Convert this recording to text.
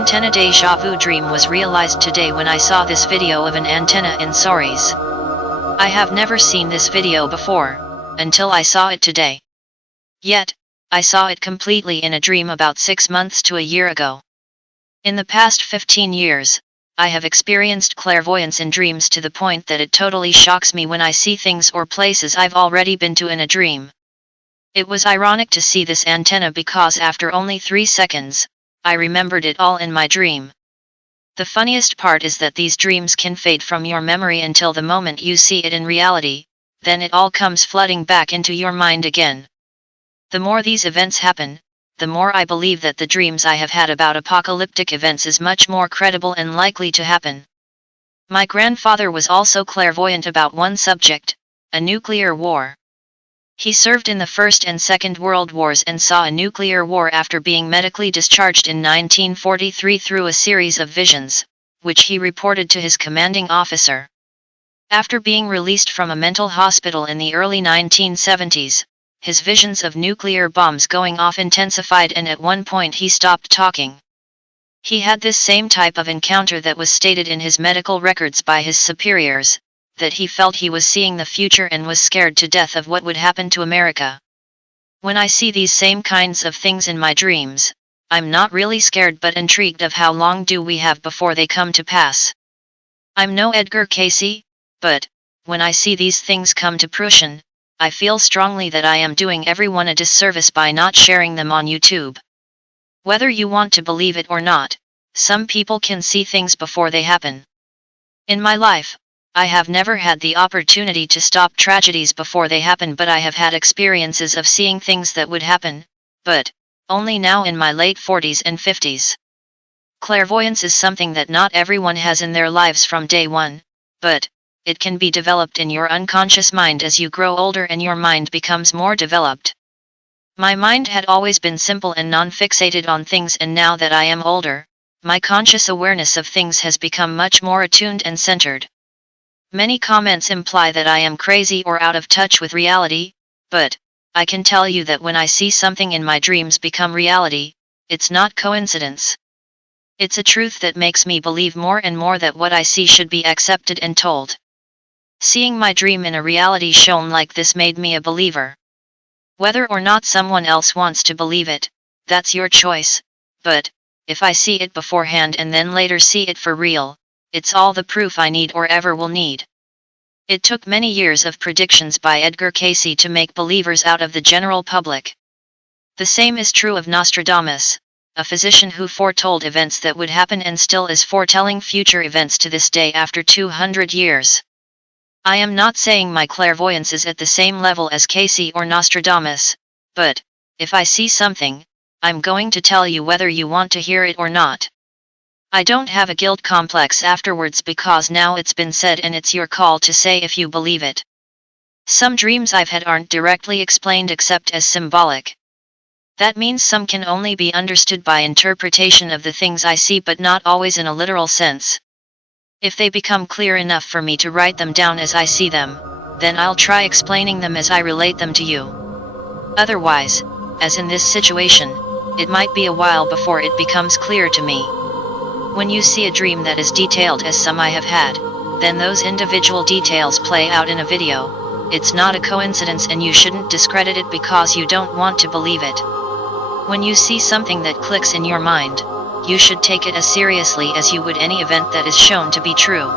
antenna deja vu dream was realized today when I saw this video of an antenna in Saris. I have never seen this video before, until I saw it today. Yet, I saw it completely in a dream about 6 months to a year ago. In the past 15 years, I have experienced clairvoyance in dreams to the point that it totally shocks me when I see things or places I've already been to in a dream. It was ironic to see this antenna because after only 3 seconds, I remembered it all in my dream. The funniest part is that these dreams can fade from your memory until the moment you see it in reality, then it all comes flooding back into your mind again. The more these events happen, the more I believe that the dreams I have had about apocalyptic events is much more credible and likely to happen. My grandfather was also clairvoyant about one subject, a nuclear war. He served in the First and Second World Wars and saw a nuclear war after being medically discharged in 1943 through a series of visions, which he reported to his commanding officer. After being released from a mental hospital in the early 1970s, his visions of nuclear bombs going off intensified and at one point he stopped talking. He had this same type of encounter that was stated in his medical records by his superiors, that he felt he was seeing the future and was scared to death of what would happen to America. When I see these same kinds of things in my dreams, I'm not really scared but intrigued of how long do we have before they come to pass. I'm no Edgar Cayce, but, when I see these things come to fruition, I feel strongly that I am doing everyone a disservice by not sharing them on YouTube. Whether you want to believe it or not, some people can see things before they happen. In my life, I have never had the opportunity to stop tragedies before they happen, but I have had experiences of seeing things that would happen, but only now in my late 40s and 50s. Clairvoyance is something that not everyone has in their lives from day one, but it can be developed in your unconscious mind as you grow older and your mind becomes more developed. My mind had always been simple and non-fixated on things, and now that I am older, my conscious awareness of things has become much more attuned and centered. Many comments imply that I am crazy or out of touch with reality, but I can tell you that when I see something in my dreams become reality, it's not coincidence. It's a truth that makes me believe more and more that what I see should be accepted and told. Seeing my dream in a reality shown like this made me a believer. Whether or not someone else wants to believe it, that's your choice, but if I see it beforehand and then later see it for real, it's all the proof I need or ever will need. It took many years of predictions by Edgar Cayce to make believers out of the general public. The same is true of Nostradamus, a physician who foretold events that would happen and still is foretelling future events to this day after 200 years. I am not saying my clairvoyance is at the same level as Cayce or Nostradamus, but if I see something, I'm going to tell you whether you want to hear it or not. I don't have a guilt complex afterwards because now it's been said and it's your call to say if you believe it. Some dreams I've had aren't directly explained except as symbolic. That means some can only be understood by interpretation of the things I see, but not always in a literal sense. If they become clear enough for me to write them down as I see them, then I'll try explaining them as I relate them to you. Otherwise, as in this situation, it might be a while before it becomes clear to me. When you see a dream that is detailed as some I have had, then those individual details play out in a video. It's not a coincidence and you shouldn't discredit it because you don't want to believe it. When you see something that clicks in your mind, you should take it as seriously as you would any event that is shown to be true.